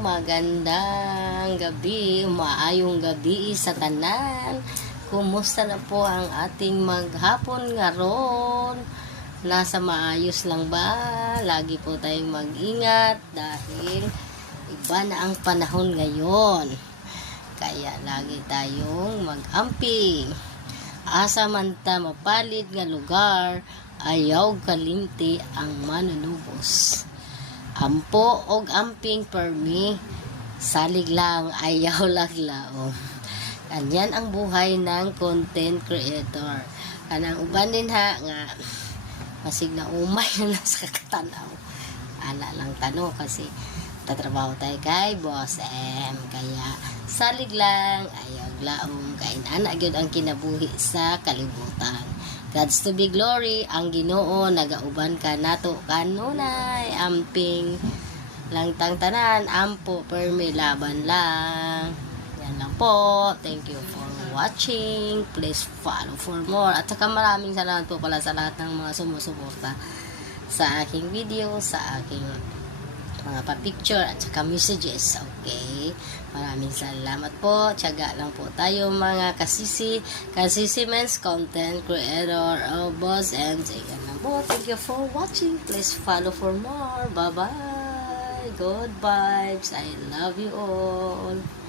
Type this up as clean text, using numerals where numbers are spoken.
magandang gabi, maayong gabi sa tanan. Kumusta na po ang ating maghapon ngaron? Nasa maayos lang ba? Lagi po tayong mag-ingat dahil iba na ang panahon ngayon. Kaya lagi tayong mag-amping. Asa man ta mapalit nga lugar, ayaw kalimti ang manunubos. Ampo og amping permi, salig lang, ayaw laglaom. Ganyan ang buhay ng content creator. Kanang uban din ha, nga masig na umay na nasa katanaw. Ala lang tano kasi tatrabaho tayo kay Boss M. Kaya salig lang, ayaw laom. Kaya nana gyud ang kinabuhi sa kalibutan. God's to be glory, ang Ginoo nagauban ka nato kanunay, amping lang tang tanan, ampo permi laban lang. Yan lang po. Thank you for watching. Please follow for more. At saka maraming salamat po pala sa lahat ng mga sumusuporta sa aking video, sa aking mga pa-picture at saka messages. Okay? Maraming salamat po. Tiyaga lang po tayo mga kasisi men's content creator of Boss and yan lang po. Thank you for watching. Please follow for more. Bye-bye. Good vibes. I love you all.